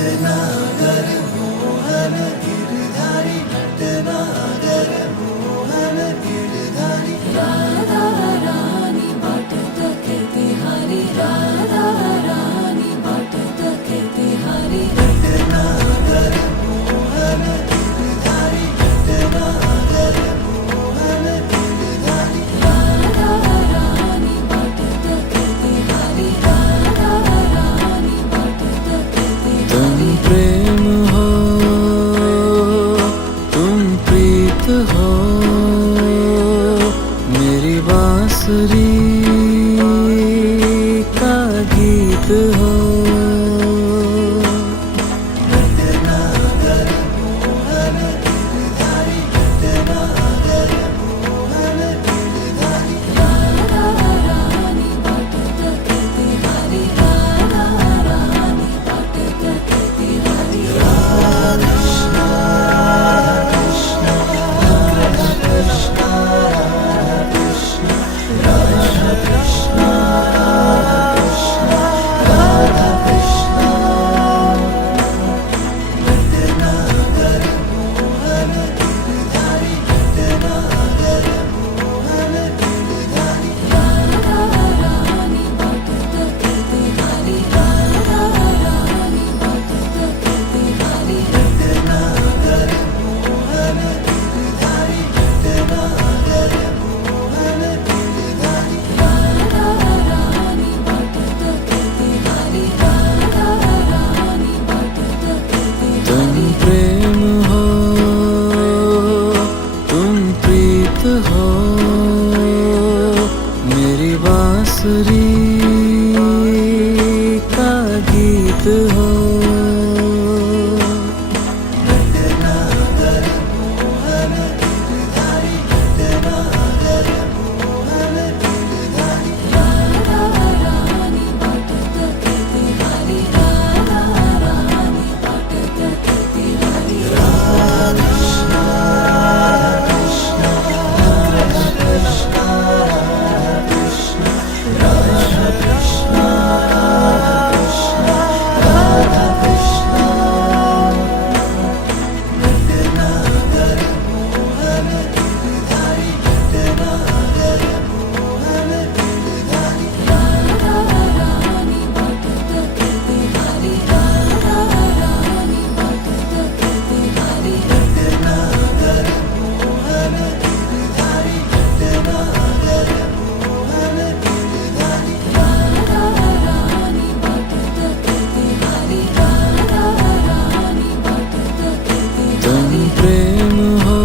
भटनागर मोहन गिरधारी, भटनागर मोहन गिरधारी। राधा रानी बाटत कहते हरी, राधा रानी बाटत कहते हरी। भटनागर मोहन गिरधारी, भटनागर मोहन गिरधारी। राधा रानी बाटत कहते हरी, राधा रानी बाटत कहते तुम हरी। प्रेम हो, तुम प्रीत हो, मेरी बांसुरी का गीत हो। भटनागर मोहन गिरधारी, भटनागर मोहन गिरधारी। राधा रानी बाटत कहते हरी, राधा रानी बाटत कहते हरी। कृष्णा कृष्णा कृष्णा कृष्णा, राधा कृष्णा कृष्णा, राधा कृष्णा। भटनागर मोहन गिरधारी, भटनागर मोहन गिरधारी। राधा रानी बाटत कहते हरी, राधा रानी बाटत कहते हरी। भटनागर मोहन गिरधारी, भटनागर मोहन गिरधारी। राधा रानी बाटत कहते हरी, राधा रानी बाटत कहते तुम हरी। प्रेम हो, तुम प्रीत हो, मेरी बांसुरी का गीत हो। भटनागर मोहन गिरधारी, भटनागर मोहन गिरधारी। राधा रानी बाटत कहते हरी, राधा रानी बाटत कहते हरी। कृष्णा कृष्णा कृष्णा कृष्णा, राधा कृष्णा कृष्णा, राधा कृष्णा। भटनागर मोहन गिरधारी, भटनागर मोहन गिरधारी। राधा रानी बाटत कहते हरी, राधा रानी बाटत कहते हरी। भटनागर मोहन गिरधारी, भटनागर मोहन गिरधारी। राधा रानी बाटत कहते हरी, राधा रानी बाटत कहते तुम हरी। प्रेम हो,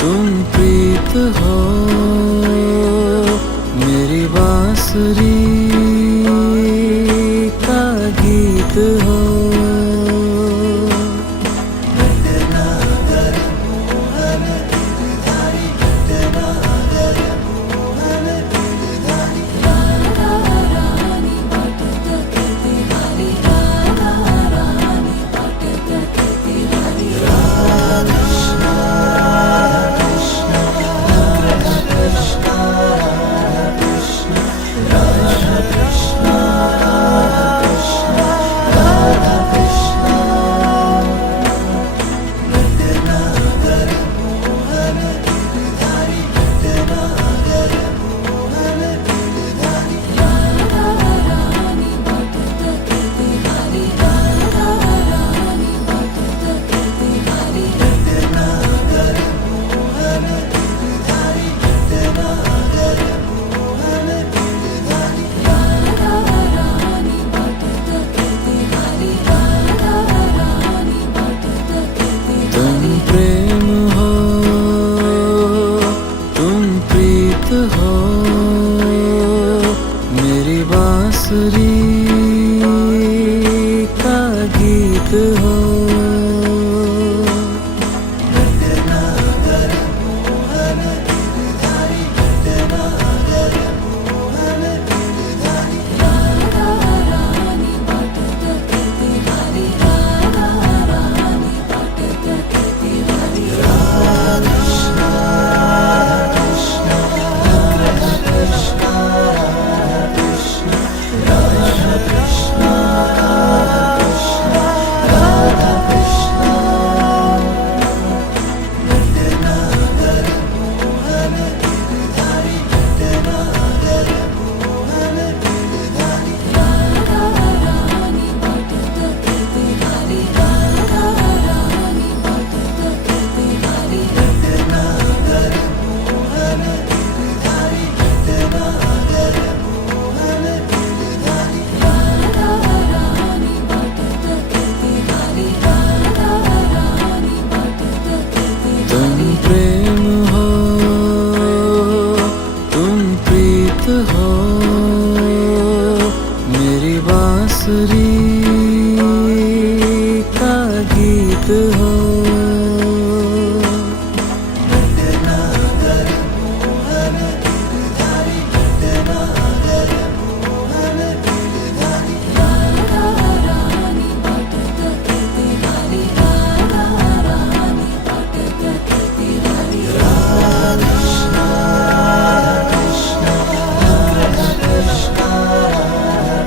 तुम प्रीत हो, मेरी बांसुरी का गीत हो। भटनागर मोहन गिरधारी, भटनागर मोहन गिरधारी। राधा रानी बाटत कहते हरी, राधा रानी बाटत कहते हरी। कृष्णा कृष्णा कृष्णा कृष्णा, राधा कृष्णा कृष्णा, राधा बांसुरी का गीत हो। कितना अगर मोहन गिरधारी, कितना अगर मोहन गिरधारी। राधा रानी वाटत करते हरी राधा रानी वाटत करते हरी कृष्णा कृष्णा कृष्णा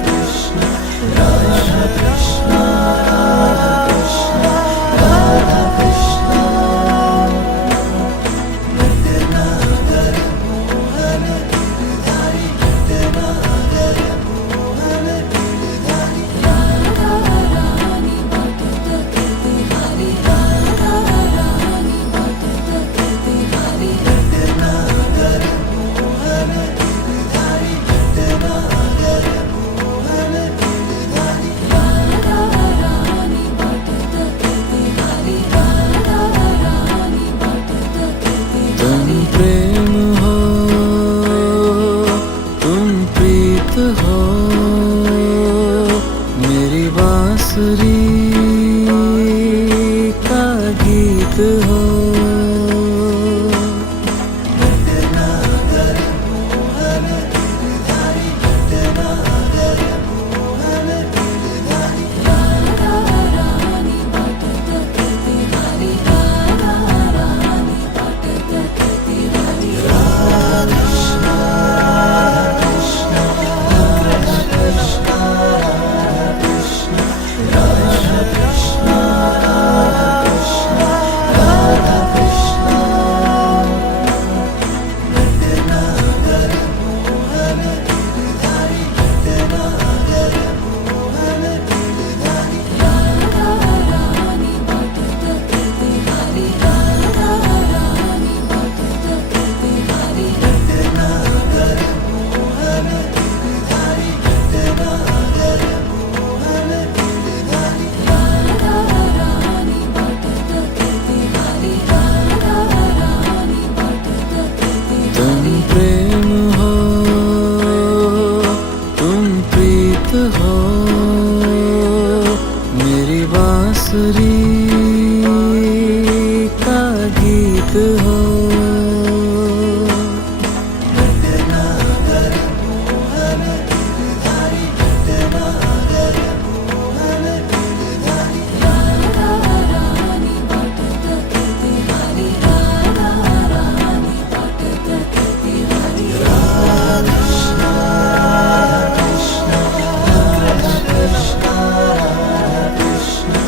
कृष्णा राधा कृष्णा कृष्णा राधा कृष्णा। कितना अगर मोहन गिरधारी, कितना अगर मोहन गिरधारी। राधा रानी वाटत करते हरी राधा रानी वाटत करते हरी कितना अगर मोहन गिरधारी, कितना अगर मोहन गिरधारी। राधा रानी वाटत करते हरी राधा रानी वाटत करते तुम प्रेम हो, तुम प्रीत हो, मेरी बांसुरी का गीत हो। कितना अगर मोहन गिरधारी, कितना अगर मोहन गिरधारी। राधा रानी वाटत करते हरी राधा रानी वाटत करते हरी कृष्णा कृष्णा कृष्णा कृष्णा राधा कृष्णा कृष्णा राधा कृष्णा। कितना अगर मोहन गिरधारी, कितना अगर मोहन गिरधारी। कृष्णा कृष्णा कृष्णा कृष्णा राधा कृष्णा कृष्णा राधा कृष्णा। कितना अगर मोहन गिरधारी, कितना अगर मोहन गिरधारी। कृष्णा कृष्णा कृष्णा कृष्णा राधा कृष्णा कृष्णा राधा कृष्णा। तुम प्रेम हो, तुम प्रीत हो, मेरी बांसुरी का गीत हो। कितना अगर मोहन गिरधारी, कितना अगर मोहन गिरधारी। राधा रानी वाटत करते हरी राधा रानी वाटत करते हरी कृष्णा कृष्णा कृष्णा कृष्णा राधा कृष्णा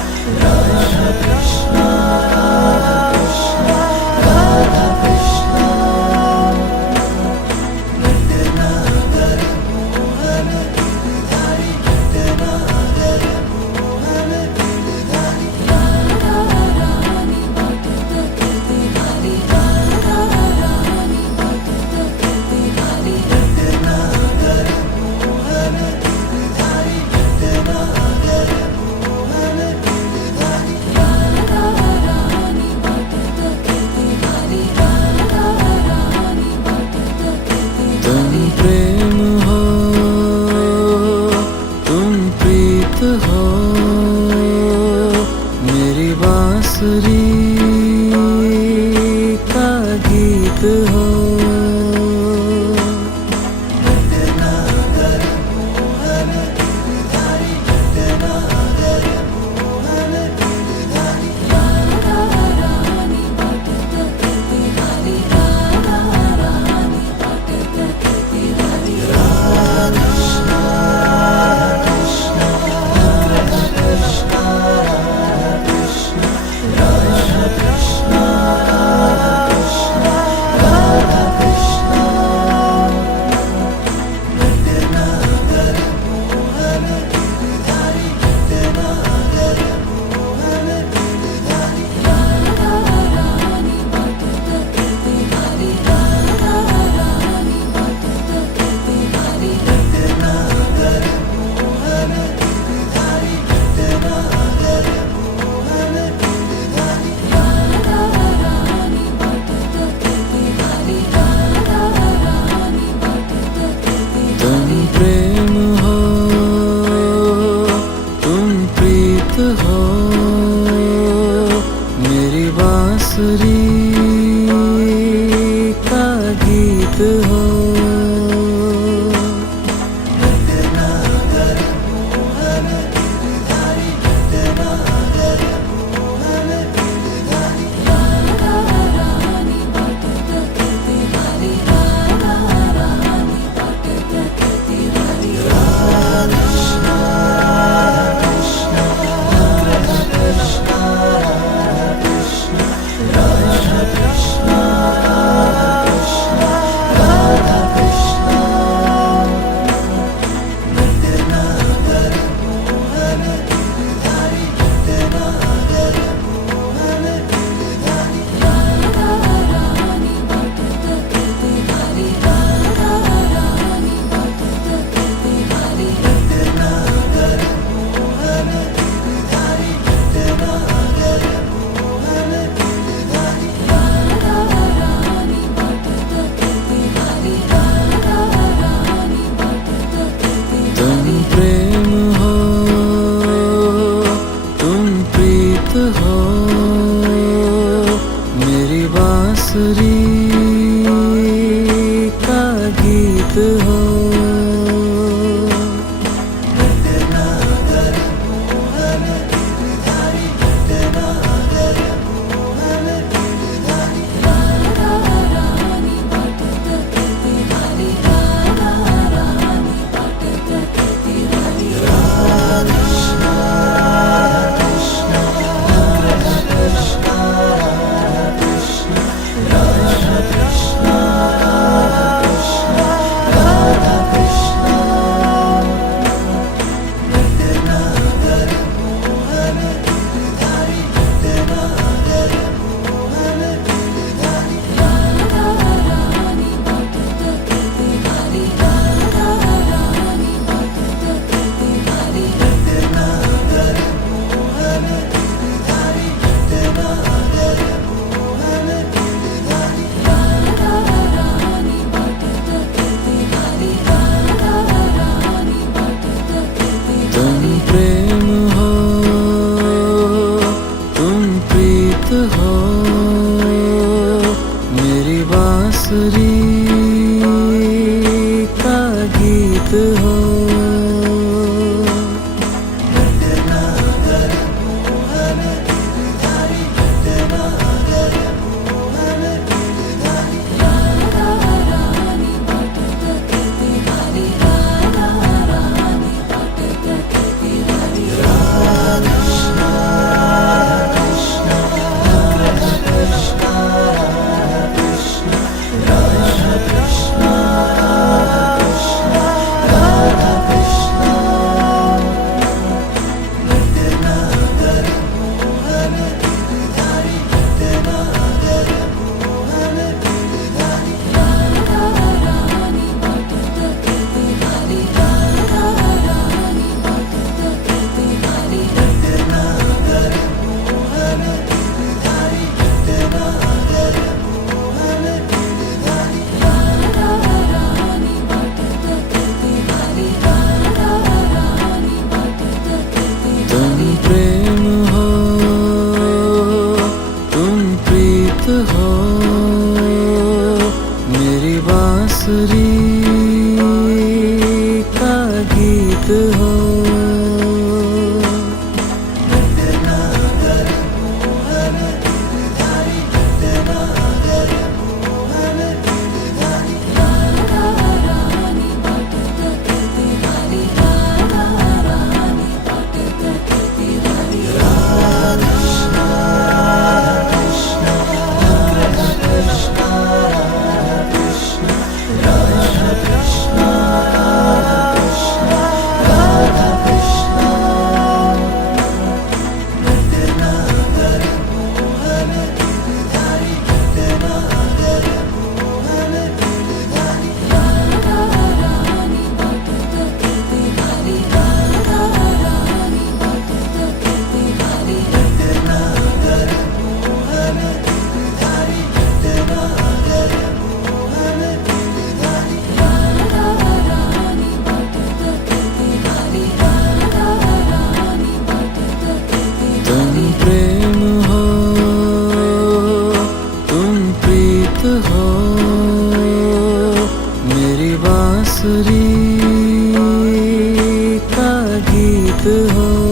गीत हो